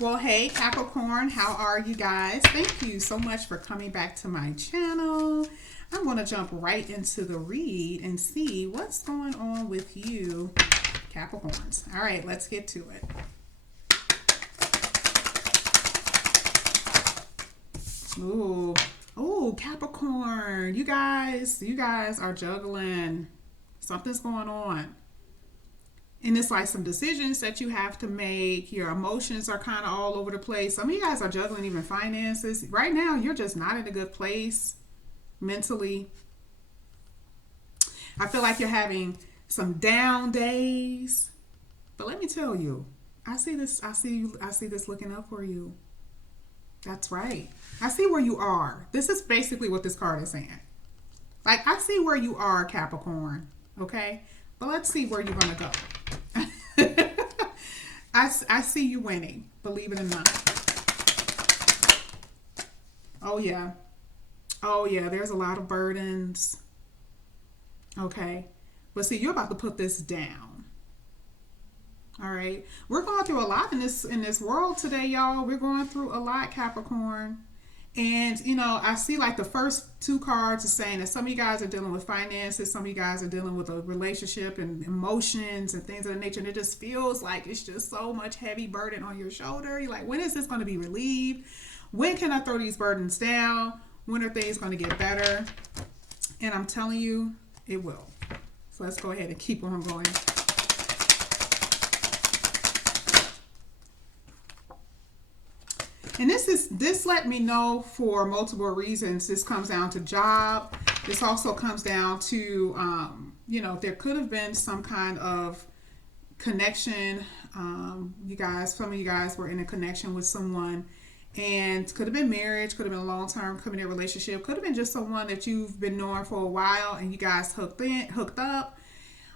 Well, hey Capricorn, how are you guys? Thank you so much for coming back to my channel. I'm going to jump right into the read and see what's going on with you, Capricorns. All right, let's get to it. Ooh, ooh, Capricorn, you guys are juggling. Something's going on. And it's like some decisions that you have to make. Your emotions are kind of all over the place. Some of you guys are juggling even finances. Right now, you're just not in a good place mentally. I feel like you're having some down days. But let me tell you, I see this, I see this looking up for you. That's right. I see where you are. This is basically what this card is saying. Like, I see where you are, Capricorn. Okay? But let's see where you're going to go. I see you winning, believe it or not. Oh, yeah. Oh, yeah. There's a lot of burdens. Okay. But see, you're about to put this down. All right. We're going through a lot in this world today, y'all. We're going through a lot, Capricorn. And I see like the first two cards are saying that some of you guys are dealing with finances, some of you guys are dealing with a relationship and emotions and things of that nature. And it just feels like it's just so much heavy burden on your shoulder. You're like, when is this going to be relieved? When can I throw these burdens down? When are things going to get better? And I'm telling you, it will. So let's go ahead and keep on going. And this let me know for multiple reasons. This comes down to job. This also comes down to there could have been some kind of connection. Some of you guys were in a connection with someone, and could have been marriage, could have been a long-term committed relationship, could have been just someone that you've been knowing for a while, and you guys hooked up.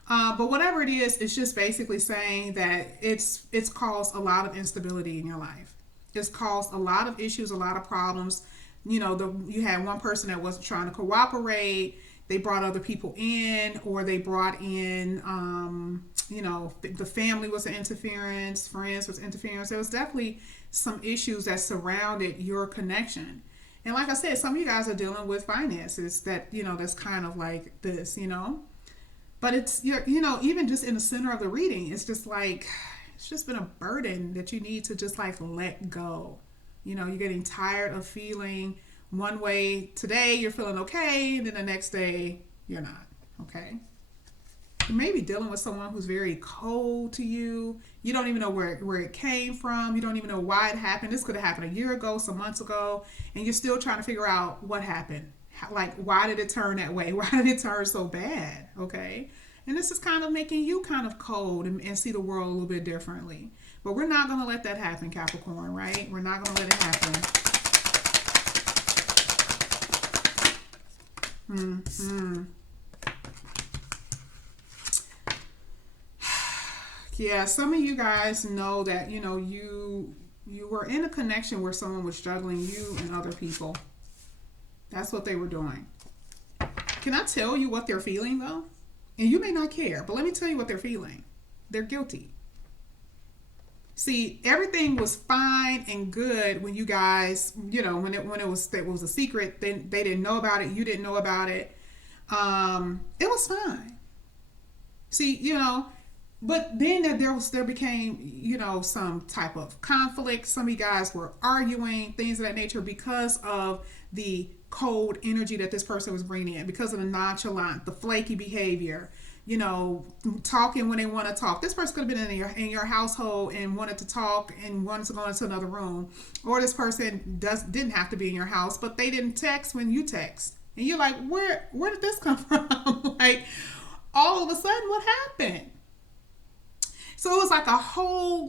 But whatever it is, it's just basically saying that it's caused a lot of instability in your life. It's caused a lot of issues, a lot of problems. You had one person that wasn't trying to cooperate. They brought other people in, or they brought in, the family was an interference, friends was interference. There was definitely some issues that surrounded your connection. And like I said, some of you guys are dealing with finances that's kind of like this. But it's, even just in the center of the reading, it's just like, it's just been a burden that you need to just like let go. You're getting tired of feeling one way today, you're feeling okay, and then the next day, you're not. Okay? You may be dealing with someone who's very cold to you. You don't even know where it came from. You don't even know why it happened. This could have happened a year ago, some months ago, and you're still trying to figure out what happened. Like, why did it turn that way? Why did it turn so bad? Okay? And this is kind of making you kind of cold and see the world a little bit differently. But we're not going to let that happen, Capricorn, right? We're not going to let it happen. Mm-hmm. Yeah, some of you guys know that, you were in a connection where someone was struggling, you and other people. That's what they were doing. Can I tell you what they're feeling, though? And you may not care, but let me tell you what they're feeling. They're guilty. See, everything was fine and good when you guys, when it was a secret, then they didn't know about it, you didn't know about it. It was fine. See, but then there became, some type of conflict. Some of you guys were arguing, things of that nature, because of the cold energy that this person was bringing in, because of the nonchalant, the flaky behavior, talking when they want to talk. This person could have been in your household and wanted to talk and wanted to go into another room, or this person didn't have to be in your house, but they didn't text when you text, and you're like, where did this come from? Like, all of a sudden, what happened? So it was like a whole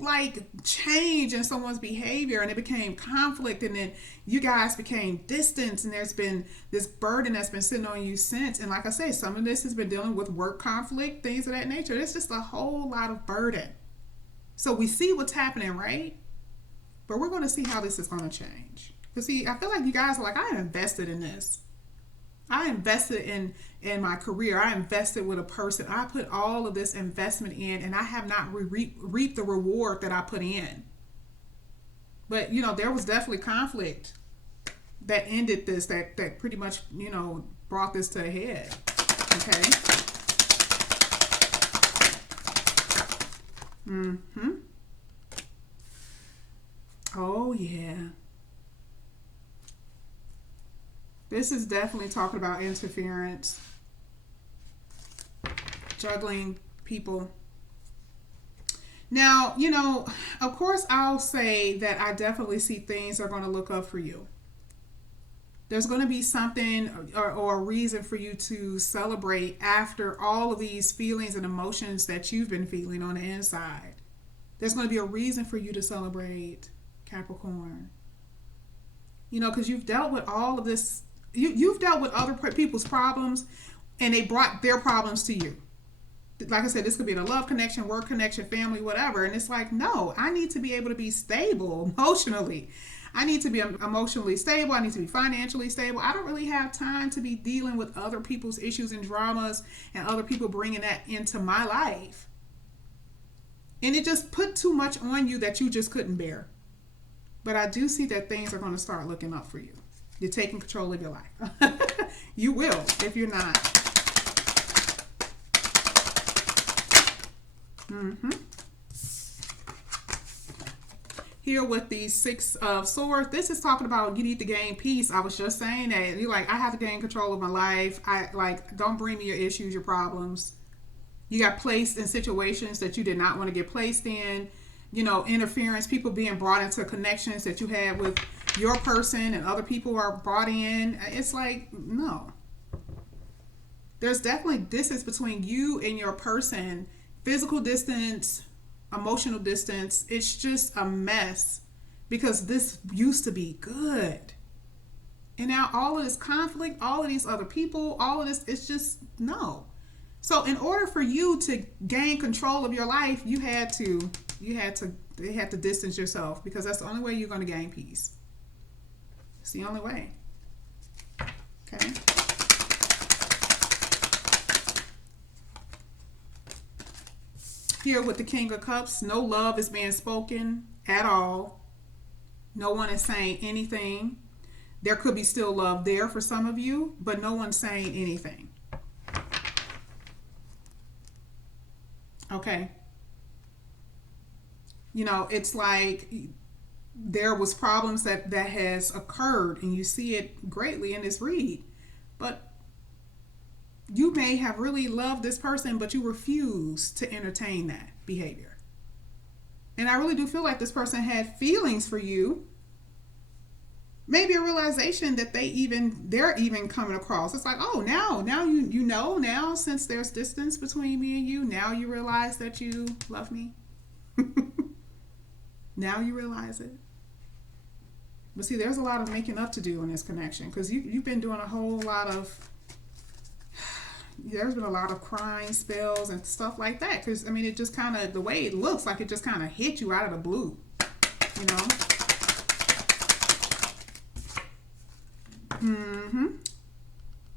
change in someone's behavior, and it became conflict, and then you guys became distant, and there's been this burden that's been sitting on you since. And like I say, some of this has been dealing with work conflict, things of that nature. It's just a whole lot of burden. So we see what's happening, right? But we're going to see how this is going to change. Because see, I feel like you guys are like, I invested in this. I invested in my career. I invested with a person. I put all of this investment in, and I have not reaped the reward that I put in. But there was definitely conflict that ended this, that pretty much brought this to a head. Okay. Mm-hmm. Oh yeah. This is definitely talking about interference, juggling people. Now, of course, I'll say that I definitely see things are going to look up for you. There's going to be something or a reason for you to celebrate after all of these feelings and emotions that you've been feeling on the inside. There's going to be a reason for you to celebrate, Capricorn. Because you've dealt with all of this. You've dealt with other people's problems, and they brought their problems to you. Like I said, this could be a love connection, work connection, family, whatever. And it's like, no, I need to be able to be stable emotionally. I need to be emotionally stable. I need to be financially stable. I don't really have time to be dealing with other people's issues and dramas and other people bringing that into my life. And it just put too much on you that you just couldn't bear. But I do see that things are going to start looking up for you. You're taking control of your life. You will if you're not. Mm-hmm. Here with the Six of Swords, this is talking about you need to gain peace. I was just saying that. You're like, I have to gain control of my life. Don't bring me your issues, your problems. You got placed in situations that you did not want to get placed in. Interference, people being brought into connections that you had with your person and other people are brought in. It's like, no. There's definitely distance between you and your person. Physical distance, emotional distance. It's just a mess because this used to be good. And now all of this conflict, all of these other people, all of this, it's just no. So in order for you to gain control of your life, you had to distance yourself, because that's the only way you're going to gain peace. It's the only way. Okay. Here with the King of Cups, no love is being spoken at all. No one is saying anything. There could be still love there for some of you, but no one's saying anything. Okay. It's like there was problems that has occurred, and you see it greatly in this read. But you may have really loved this person, but you refuse to entertain that behavior. And I really do feel like this person had feelings for you. Maybe a realization that they're even coming across. It's like, oh, now now since there's distance between me and you, now you realize that you love me. Now you realize it. But see, there's a lot of making up to do in this connection, because you've been doing a whole lot of, there's been a lot of crying spells and stuff like that. Because, it just kind of, the way it looks like it just kind of hit you out of the blue, Mm-hmm.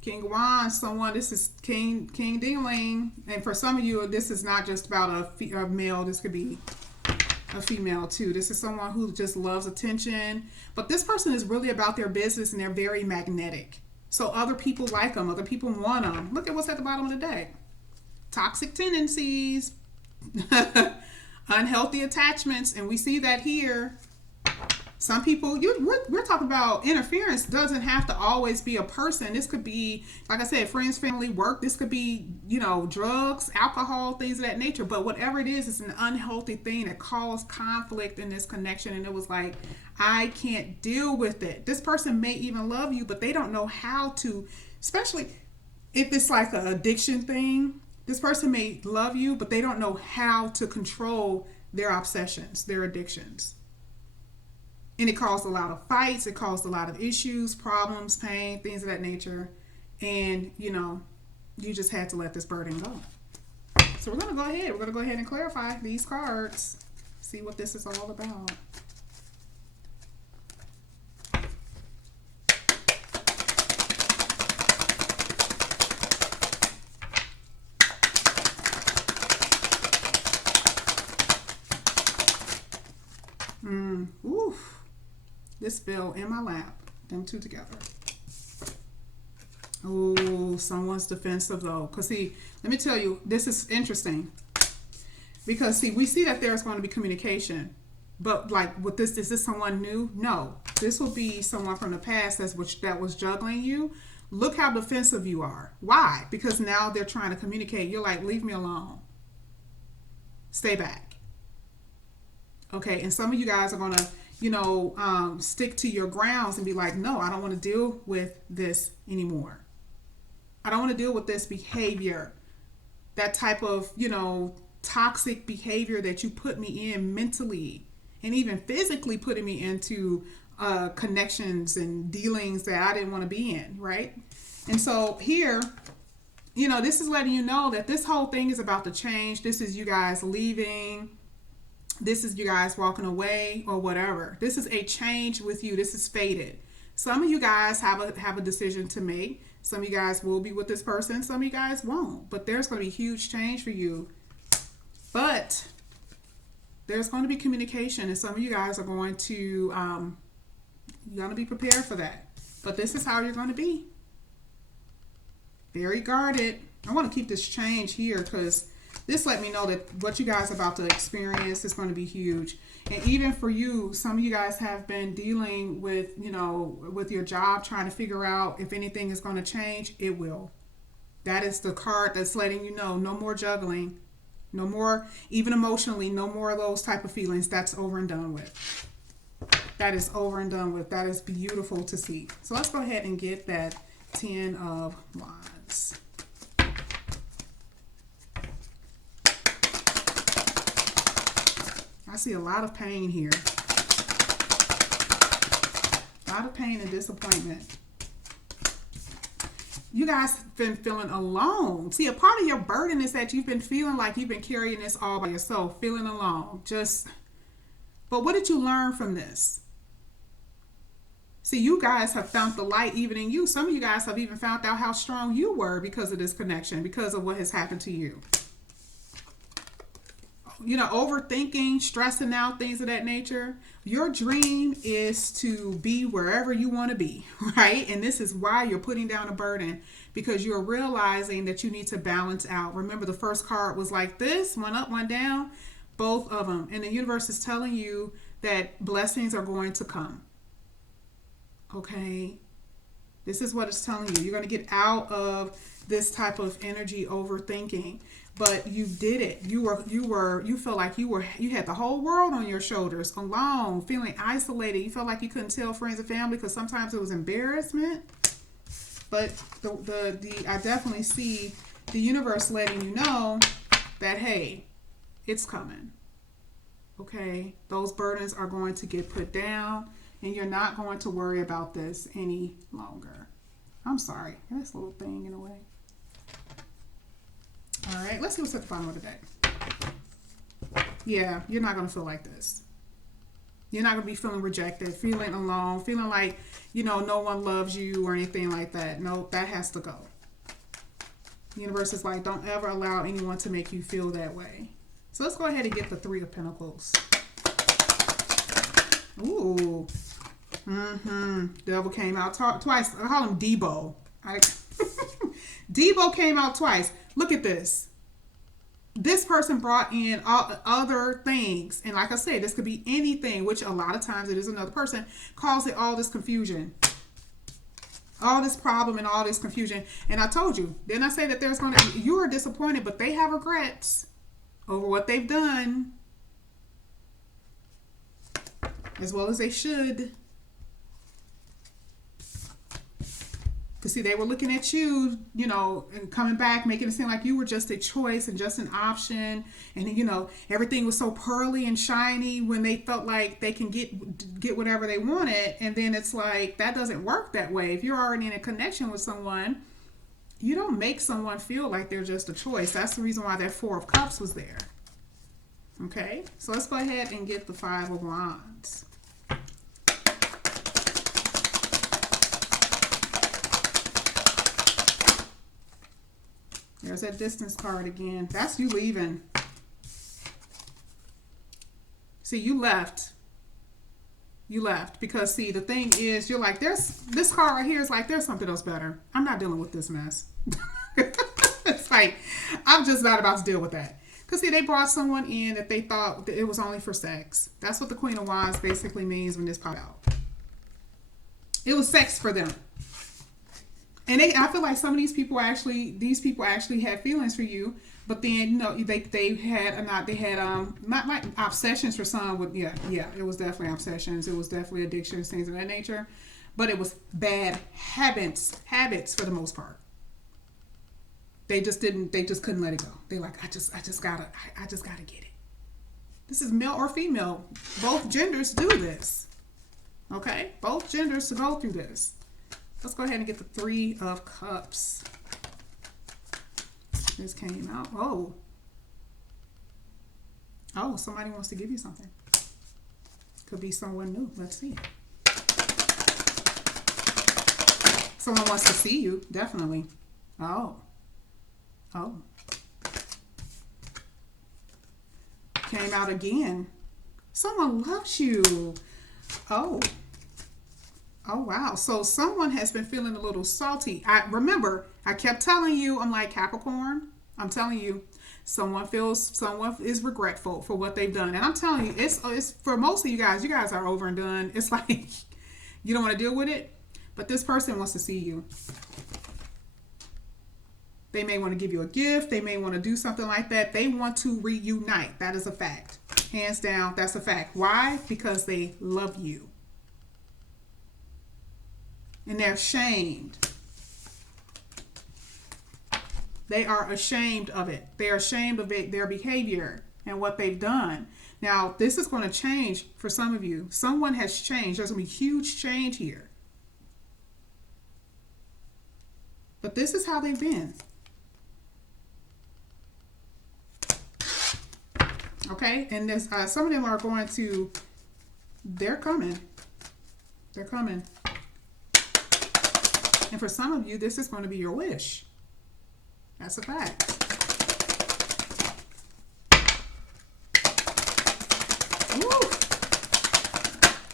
King of Wands, this is King Ding-a-ling. And for some of you, this is not just about a male. This could be a female too. This is someone who just loves attention. But this person is really about their business, and they're very magnetic. So other people like them. Other people want them. Look at what's at the bottom of the deck. Toxic tendencies. Unhealthy attachments. And we see that here. Some people, we're talking about interference. Doesn't have to always be a person. This could be, like I said, friends, family, work. This could be, drugs, alcohol, things of that nature. But whatever it is, it's an unhealthy thing that caused conflict in this connection. And it was like, I can't deal with it. This person may even love you, but they don't know how to, especially if it's like an addiction thing. This person may love you, but they don't know how to control their obsessions, their addictions. And it caused a lot of fights. It caused a lot of issues, problems, pain, things of that nature. And, you just had to let this burden go. So we're going to go ahead. We're going to go ahead and clarify these cards. See what this is all about. Oof. This fell in my lap. Them two together. Oh, someone's defensive though. Because see, let me tell you, this is interesting. Because see, we see that there's going to be communication. But like with this, is this someone new? No. This will be someone from the past that was juggling you. Look how defensive you are. Why? Because now they're trying to communicate. You're like, leave me alone. Stay back. Okay, and some of you guys are going to, stick to your grounds and be like, no, I don't want to deal with this anymore. I don't want to deal with this behavior. That type of, toxic behavior that you put me in mentally and even physically putting me into connections and dealings that I didn't want to be in, right? And so here, this is letting you know that this whole thing is about to change. This is you guys leaving. This is you guys walking away or whatever. This is a change with you. This is fated. Some of you guys have a decision to make. Some of you guys will be with this person. Some of you guys won't. But there's going to be huge change for you. But there's going to be communication, and some of you guys are going to you're going to be prepared for that. But this is how you're going to be. Very guarded. I want to keep this change here because this let me know that what you guys are about to experience is going to be huge. And even for you, some of you guys have been dealing with, with your job, trying to figure out if anything is going to change. It will. That is the card that's letting you know no more juggling. No more, even emotionally, no more of those type of feelings. That's over and done with. That is over and done with. That is beautiful to see. So let's go ahead and get that 10 of Wands. I see a lot of pain here. A lot of pain and disappointment. You guys have been feeling alone. See, a part of your burden is that you've been feeling like you've been carrying this all by yourself, feeling alone. But what did you learn from this? See, you guys have found the light even in you. Some of you guys have even found out how strong you were because of this connection, because of what has happened to you. Overthinking, stressing out, things of that nature. Your dream is to be wherever you want to be, right? And this is why you're putting down a burden, because you're realizing that you need to balance out. Remember, the first card was like this, one up, one down, both of them. And the universe is telling you that blessings are going to come. Okay? This is what it's telling you. You're going to get out of this type of energy overthinking. But you did it. You felt like you had the whole world on your shoulders, alone, feeling isolated. You felt like you couldn't tell friends and family because sometimes it was embarrassment. But I definitely see the universe letting you know that, hey, it's coming. Okay? Those burdens are going to get put down, and you're not going to worry about this any longer. I'm sorry. This little thing in a way. All right, let's see what's at the bottom of the deck. Yeah, you're not going to feel like this. You're not going to be feeling rejected, feeling alone, feeling like, no one loves you or anything like that. No, that has to go. The universe is like, don't ever allow anyone to make you feel that way. So let's go ahead and get the 3 of Pentacles. Ooh. Devil came out twice. I call him Debo. Debo came out twice. Look at this. This person brought in other things. And like I said, this could be anything, which a lot of times it is another person, causing all this confusion. All this problem and all this confusion. And I told you, didn't I say that you are disappointed, but they have regrets over what they've done. As well as they should. Because, see, they were looking at you, and coming back, making it seem like you were just a choice and just an option. And, everything was so pearly and shiny when they felt like they can get whatever they wanted. And then it's like, that doesn't work that way. If you're already in a connection with someone, you don't make someone feel like they're just a choice. That's the reason why that 4 of Cups was there. Okay? So let's go ahead and get the 5 of Wands. There's that distance card again. That's you leaving. See, you left. You left because see, the thing is, you're like, there's this card right here is like, there's something else better. I'm not dealing with this mess. It's like, I'm just not about to deal with that. Because see, they brought someone in that they thought that it was only for sex. That's what the Queen of Wands basically means when this popped out. It was sex for them. And I feel like some of these people actually had feelings for you, but then they had not like obsessions for some. With it was definitely obsessions. It was definitely addictions, things of that nature, but it was bad habits for the most part. They just couldn't let it go. They like, I just gotta get it. This is male or female. Both genders do this. Okay, both genders to go through this. Let's go ahead and get the Three of Cups. This came out. Oh, somebody wants to give you something. Could be someone new. Let's see. Someone wants to see you, definitely. Oh. Came out again. Someone loves you. Oh, wow. So someone has been feeling a little salty. I kept telling you, I'm like, Capricorn, I'm telling you, someone is regretful for what they've done. And I'm telling you, it's for most of you guys are over and done. It's like, you don't want to deal with it, but this person wants to see you. They may want to give you a gift. They may want to do something like that. They want to reunite. That is a fact. Hands down, that's a fact. Why? Because they love you. And they're ashamed. They are ashamed of it. They are ashamed of their behavior and what they've done. Now, this is going to change for some of you. Someone has changed. There's going to be huge change here. But this is how they've been. Okay? And there's, some of them are going to, they're coming. They're coming. And for some of you, this is going to be your wish. That's a fact. Woo!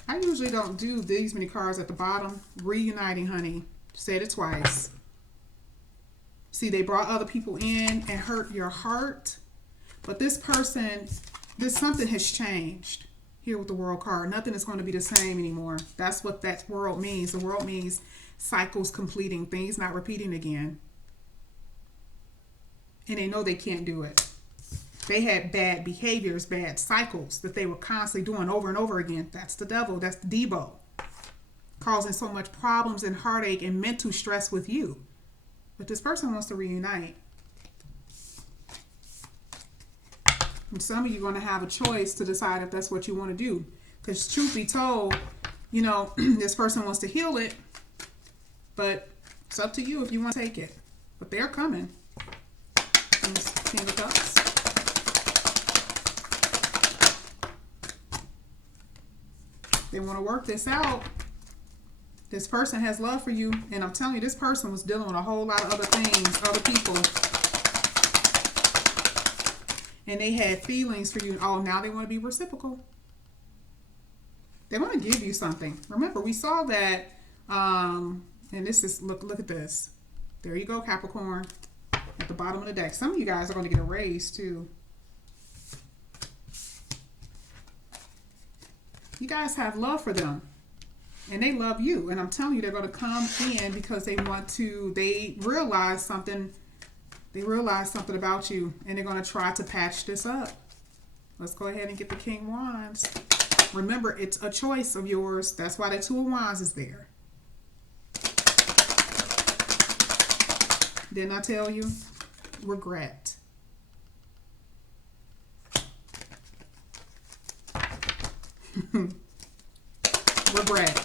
I usually don't do these many cards at the bottom. Reuniting, honey. Said it twice. See, they brought other people in and hurt your heart. But this person, something has changed here with the World card. Nothing is going to be the same anymore. That's what that world means. The world means cycles completing, things not repeating again. And they know they can't do it. They had bad behaviors, bad cycles that they were constantly doing over and over again. That's the devil. That's the Debo. Causing so much problems and heartache and mental stress with you. But this person wants to reunite. And some of you are going to have a choice to decide if that's what you want to do. Because truth be told, this person wants to heal it. But it's up to you if you want to take it. But they're coming. King of Cups. They want to work this out. This person has love for you. And I'm telling you, this person was dealing with a whole lot of other things, other people. And they had feelings for you. Oh, now they want to be reciprocal. They want to give you something. Remember, we saw that, and this is, look at this. There you go, Capricorn. At the bottom of the deck. Some of you guys are going to get a raise, too. You guys have love for them. And they love you. And I'm telling you, they're going to come in because they realize something. They realize something about you. And they're going to try to patch this up. Let's go ahead and get the King of Wands. Remember, it's a choice of yours. That's why the Two of Wands is there. Didn't I tell you? Regret. Regret.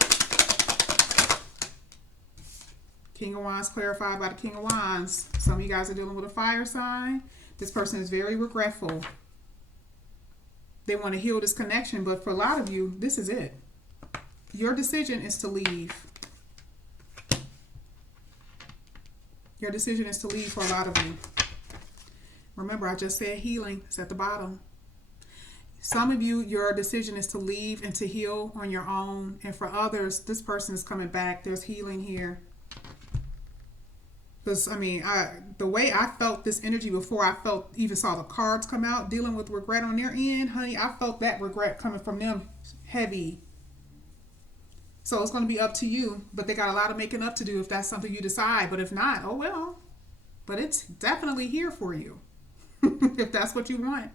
King of Wands clarified by the King of Wands. Some of you guys are dealing with a fire sign. This person is very regretful. They want to heal this connection, but for a lot of you, this is it. Your decision is to leave. Your decision is to leave for a lot of you. Remember, I just said healing. It's at the bottom. Some of you, your decision is to leave and to heal on your own. And for others, this person is coming back. There's healing here. Because, I mean, the way I felt this energy before, I felt, even saw the cards come out, dealing with regret on their end, honey, I felt that regret coming from them heavy. So it's going to be up to you. But they got a lot of making up to do if that's something you decide. But if not, oh well. But it's definitely here for you if that's what you want.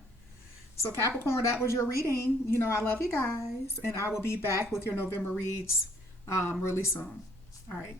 So Capricorn, that was your reading. You know, I love you guys. And I will be back with your November reads really soon. All right.